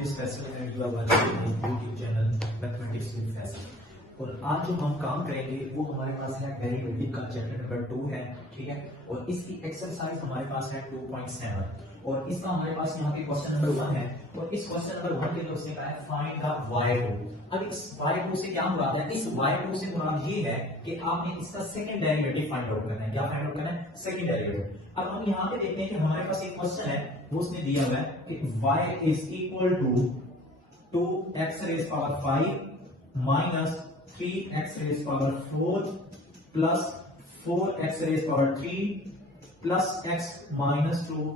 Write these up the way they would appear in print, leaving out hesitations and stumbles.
is Faisal and you are watching my YouTube channel Mathematics with Faisal। और आज जो हम काम करेंगे वो हमारे पास है डेरिवेटिव का चैप्टर नंबर 2 है, ठीक है। और इसकी एक्सरसाइज हमारे पास है 2.7 और इसका हमारे पास यहाँ पे क्वेश्चन नंबर 1 है। और इस क्वेश्चन नंबर 1 के लिए उसने कहा है फाइंड द y2। अब इस y2 से क्या मुराद है? इस y2 से मुराद ये है कि आपने इसका सेकंड डेरिवेटिव फाइंड आउट करना है। क्या फाइंड आउट करना है? Second derivative. अब हम यहाँ पे देखते हैं कि हमारे पास एक क्वेश्चन है, वो उसने दिया हुआ है कि y is equal to 2x raise power 5 minus 3x raise power 4 plus 4x raise power 3 plus x minus 2।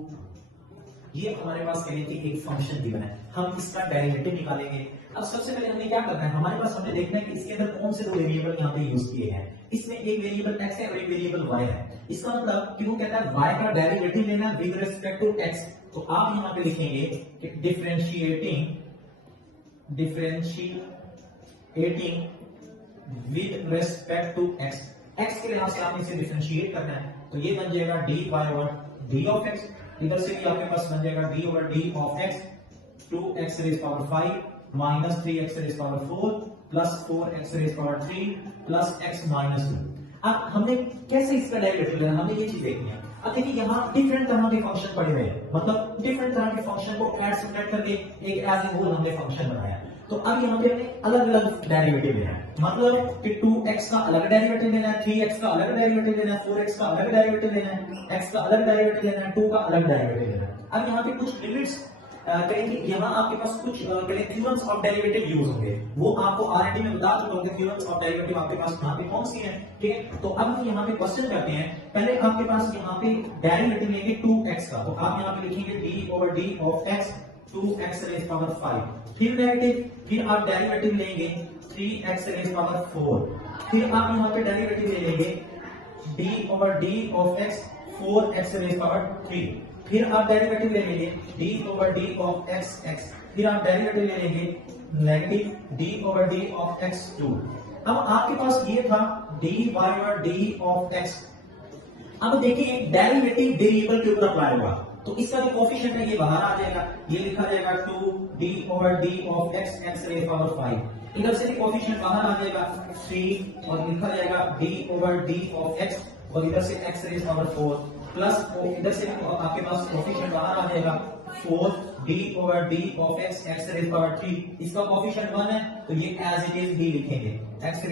ये हमारे पास कह थी एक फंक्शन दिया है, हम इसका डेरिवेटिव निकालेंगे। अब सबसे पहले हमने क्या करना है, हमारे पास हमने देखना है कि इसके अंदर कौन से दो वेरिएबल यहाँ पे यूज किए हैं। इसमें एक वेरिएबल x है और एक वेरिएबल y है। इसका मतलब क्यों कहता है y का डेरिवेटिव लेना विद रिस्पेक्ट टू x। तो आप यहाँ पे लिखेंगे कि differentiating with respect to x। x के लिहाज से आपने इसे डिफरेंशिएट करना है, तो ये बन जाएगा dy over d of x। इधर से भी आपके पास बन जाएगा d over d of x 2x raise power 5 minus 3x raise power 4 plus 4x raise power 3 plus x minus 2। अब हमने कैसे इसका डेरिवेटिव लेना, हमने ये चीज देखनी है। अब देखिए यहाँ डिफरेंट तरह के फंक्शन पड़े हुए हैं, मतलब डिफरेंट तरह के फंक्शन को ऐड सब्ट्रैक्ट करके एक एज ए होल हमने फंक्शन बनाया। तो अब यहाँ पे हमें अलग अलग डेरिवेटिव लेना है, मतलब कि 2x का अलग डेरिवेटिव लेना है, 3x का अलग डेरिवेटिव लेना है, 4x का अलग डेरिवेटिव लेना है, x का अलग डेरिवेटिव लेना है, 2 का अलग डेरिवेटिव लेना है। अब यहाँ पे कुछ लिमिट्स करेंगे, यहाँ आपके पास कुछ थ्योरम्स ऑफ डेरिवेटिव यूज होंगे, वो आपको ऑलरेडी में बता चुका हूं। थ्योरम्स ऑफ डेरिवेटिव आपके पास यहाँ पे कौन सी है, ठीक है। तो अब हम यहाँ पे क्वेश्चन करते हैं। पहले आपके पास यहाँ पे डेरिवेटिव लेंगे 2x का, तो आप यहाँ पे लिखेंगे d over d of x 2x raise power 5। फिर नेगेटिव, फिर आप डेरिवेटिव लेंगे 3x रेज़ पावर 4। फिर आप यहाँ पे डेरिवेटिव ले लेंगे d over d of x 4x raise power 3। फिर आप डेरिवेटिव ले लेंगे d over d of x। फिर आप डेरिवेटिव ले लेंगे negative d over d of x2। अब आपके पास ये था dy over d of x। अब देखिए डेरिवेटिव वेरिएबल के ऊपर अप्लाई होगा, तो इसका जो कोफिशिएंट है ये बाहर आ जाएगा, ये लिखा जाएगा 2d over d of x x rays power 5। इधर से भी कोफिशिएंट बाहर आ जाएगा 3 और लिखा जाएगा d over d of x और इधर से x रेज़ पावर 4 प्लस इधर से आपके पास कोफिशिएंट बाहर आ जाएगा 4d over d of x x rays power 3। इसका कोफिशिएंट 1 है, तो ये एज इट इज d लिखेंगे, x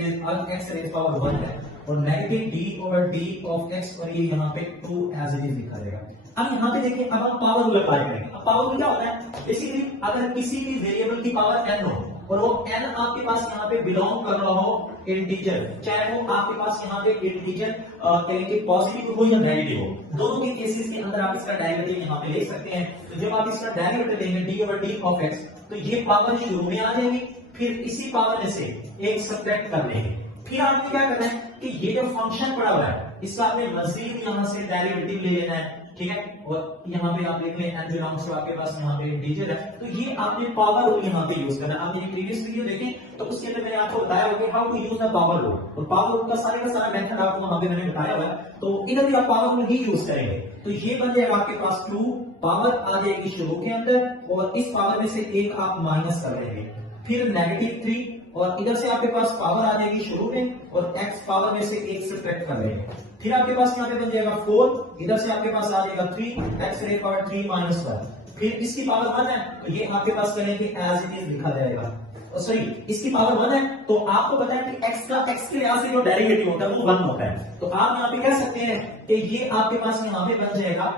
रेज़ पावर 1 है और negative d over d of x और ये यहाँ पे 2 एज इट इज लिखा जाएगा। अब यहाँ पे देखिए, अब हम पावर रूल अप्लाई करेंगे। अब पावर रूल क्या होता है, बेसिकली अगर किसी भी वेरिएबल की पावर n हो और वो n आपके पास यहाँ पे बिलोंग कर रहा हो इंटीजर, चाहे वो आपके पास यहाँ पे इंटीजर कहेंगे पॉजिटिव हो या नेगेटिव हो, दोनों के केसेस के अंदर आप इसका डेरिवेटिव यहाँ पे ले सकते हैं। तो जब आप इसका डेरिवेटिव लेंगे d over d of x, तो ये पावर शुरू में आ जाएगी, फिर इसी पावर में से एक सब्ट्रैक्ट कर लेंगे। फिर आपने क्या करना है कि ये जो फंक्शन पड़ा हुआ है इसका आपने मजीद यहाँ से डेरिवेटिव ले लेना है, ठीक है। और यहाँ पे आप लिख लें n बिलोंग्स टू आपके पास यहाँ पे इंटीजर है, तो ये आपने पावर रूल यहाँ पे यूज करना है। आप मेरी प्रीवियस वीडियो देखें तो उसके अंदर मैंने आपको बताया होगा how to use the power rule, और पावर रूल का सारा मेथड आपको वहां पे मैंने बताया हुआ है। तो इधर भी आप पावर रूल ही यूज करेंगे, तो ये बन जाएगा आपके पास 2, पावर आ जाएगी शुरू के अंदर और इस पावर में से एक आप माइनस कर लेंगे, फिर नेगेटिव 3 और इधर से आपके पास पावर आ जाएगी शुरू में और x पावर में से एक सब्ट्रैक्ट कर लेंगे। फिर आपके पास यहाँ पे बन जाएगा 4, इधर से आपके पास आ जाएगा 3 x रेज़ पावर 3 माइनस 1। फिर इसकी पावर 1 है, तो ये आपके पास करेंगे एज इट इज लिखा जाएगा। सॉरी, इसकी पावर 1 है, तो आपको पता है कि x के लिहाज से जो डेरिवेटिव होता है वो 1 होता है। तो आप यहाँ पे कह सकते हैं कि ये आपके पास यहाँ पे बन जाएगा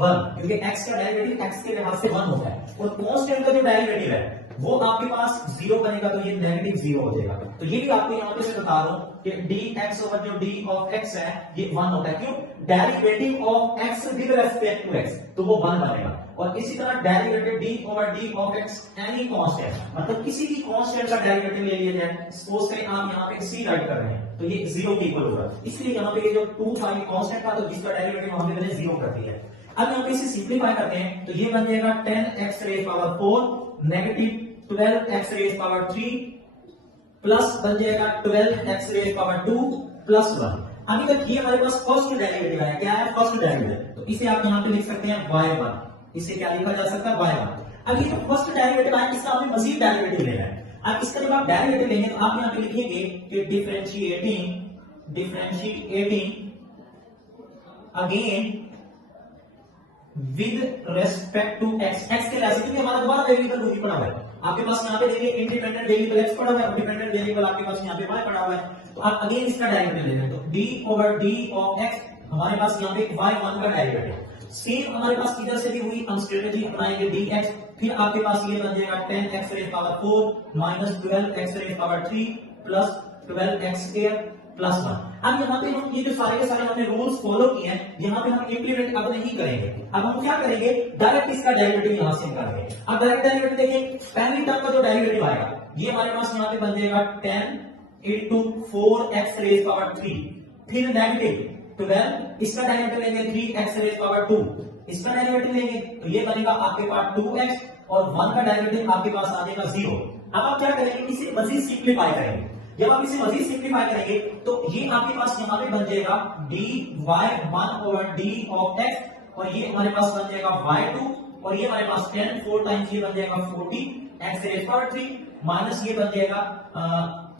1, क्योंकि x का डेरिवेटिव x के लिहाज से 1 होता है और कांस्टेंट का जो डेरिवेटिव है वो आपके पास 0 बनेगा, तो ये नेगेटिव 0 हो जाएगा। तो ये भी आपको यहाँ पे से बता रहा हूँ कि dx ओवर जो d ऑफ x है ये 1 होता है। क्यों? Derivative of x with respect to x, तो वो 1 बनेगा। और इसी तरह derivative d over d of x any constant, मतलब किसी भी कांस्टेंट का डेरिवेटिव ले लिया जाए, सपोज करें आप यहाँ पे c राइट कर रहे हैं, तो ये 0 के इक्वल होगा। इसलिए यहाँ पे ये जो 2 था ये कांस्टेंट था, तो इसका डेरिवेटिव वहां पे मैंने 0 कर दिया है। अब यहाँ पे इसे सिंपलीफाई करते हैं, तो ये बन जाएगा 10x rays power 4 negative 12x rays power 3 plus बन जाएगा 12x रेज़ पावर 2 प्लस 1। अभी तक ये हमारे पास फर्स्ट डेरिवेटिव है, क्या है फर्स्ट डेरिवेटिव, तो इसे आप यहाँ पे लिख सकते हैं y1। इसे क्या लिखा जा सकता है y1। अब ये जो फर्स्ट डेरिवेटिव है इसका हमें मजीद डेरिवेटिव लेना है। अब इसका जब आप डेरिवेटिव लेंगे तो आप यहां पे लिखेंगे कि differentiating again with respect to x, x के रेस्पेक्ट में हमारा दोबारा वेरिएबल वही पड़ा हुआ है। आपके पास यहां पे देखिए इंडिपेंडेंट वेरिएबल एक्स पड़ा हुआ है, डिपेंडेंट वेरिएबल आपके पास यहां पे y पड़ा हुआ है। तो आप अगेन इसका डेरिवेटिव ले लें, तो d over d of x हमारे पास यहां पे y1 का डेरिवेटिव। सेम हमारे पास इधर से भी हुई, हम स्ट्रेटजी अपनाएंगे dx, फिर आपके पास ये बन जाएगा 10x rays power 4 minus 12x rays power 3 plus 12x square plus 1। अब यहाँ पे हम ये जो सारे के सारे हमने रूल्स फॉलो किए हैं, यहाँ पे हम इंप्लीमेंट अब नहीं करेंगे। अब हम क्या करेंगे, डायरेक्ट इसका डेरिवेटिव यहाँ से निकालेंगे। अब डायरेक्ट डेरिवेटिव देखिए, पहली टर्म का जो डेरिवेटिव आएगा ये हमारे पास यहाँ पे बन जाएगा 10 into 4x रेज़ पावर 3, फिर नेगेटिव 12, इसका डेरिवेटिव लेंगे 3x रेज़ पावर 2, इसका डेरिवेटिव लेंगे तो ये बनेगा आपके पास 2x और 1 का डेरिवेटिव आपके पास आ जाएगा 0। अब आप क्या करेंगे, इसे मजीद सिंप्लीफाई करेंगे। जब आप इसे मजीद सिंप्लीफाई करेंगे तो ये आपके पास यहाँ पे बन जाएगा dy1 over d of x और ये हमारे पास बन जाएगा y2 और ये हमारे पास 10 4 टाइम्स ये बन जाएगा 40 x रेज़ पावर 3 माइनस ये बन जाएगा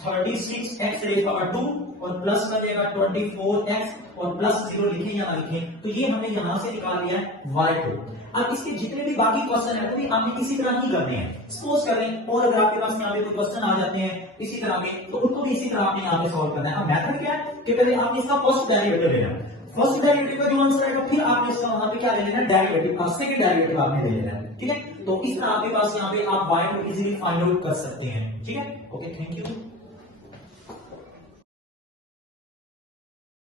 36 x रेज़ पावर 2 और प्लस बन जाएगा 24x और प्लस 0 लिखे या ना लिखे, तो ये हमने यहां से निकाल लिया है y2। अब इसके जितने भी बाकी क्वेश्चन है वो भी आपने इसी तरह ही करने हैं। सपोज कर लें और अगर आपके पास यहाँ पे कोई क्वेश्चन आ जाते हैं इसी तरह के, तो उनको भी इसी तरह आपने यहाँ पे सॉल्व करना है। अब मेथड क्या है कि पहले आपने इसका फर्स्ट डेरिवेटिव लेना है, फर्स्ट डेरिवेटिव का जो आंसर आएगा फिर आपने इसका वहां पे क्या ले लेना है, डेरिवेटिव, और सेकंड डेरिवेटिव आपने ले लेना है। ठीक है, तो इस तरह आपके पास यहाँ पे आप y को इजीली फाइंड आउट कर सकते हैं। ठीक है, ओके, थैंक यू।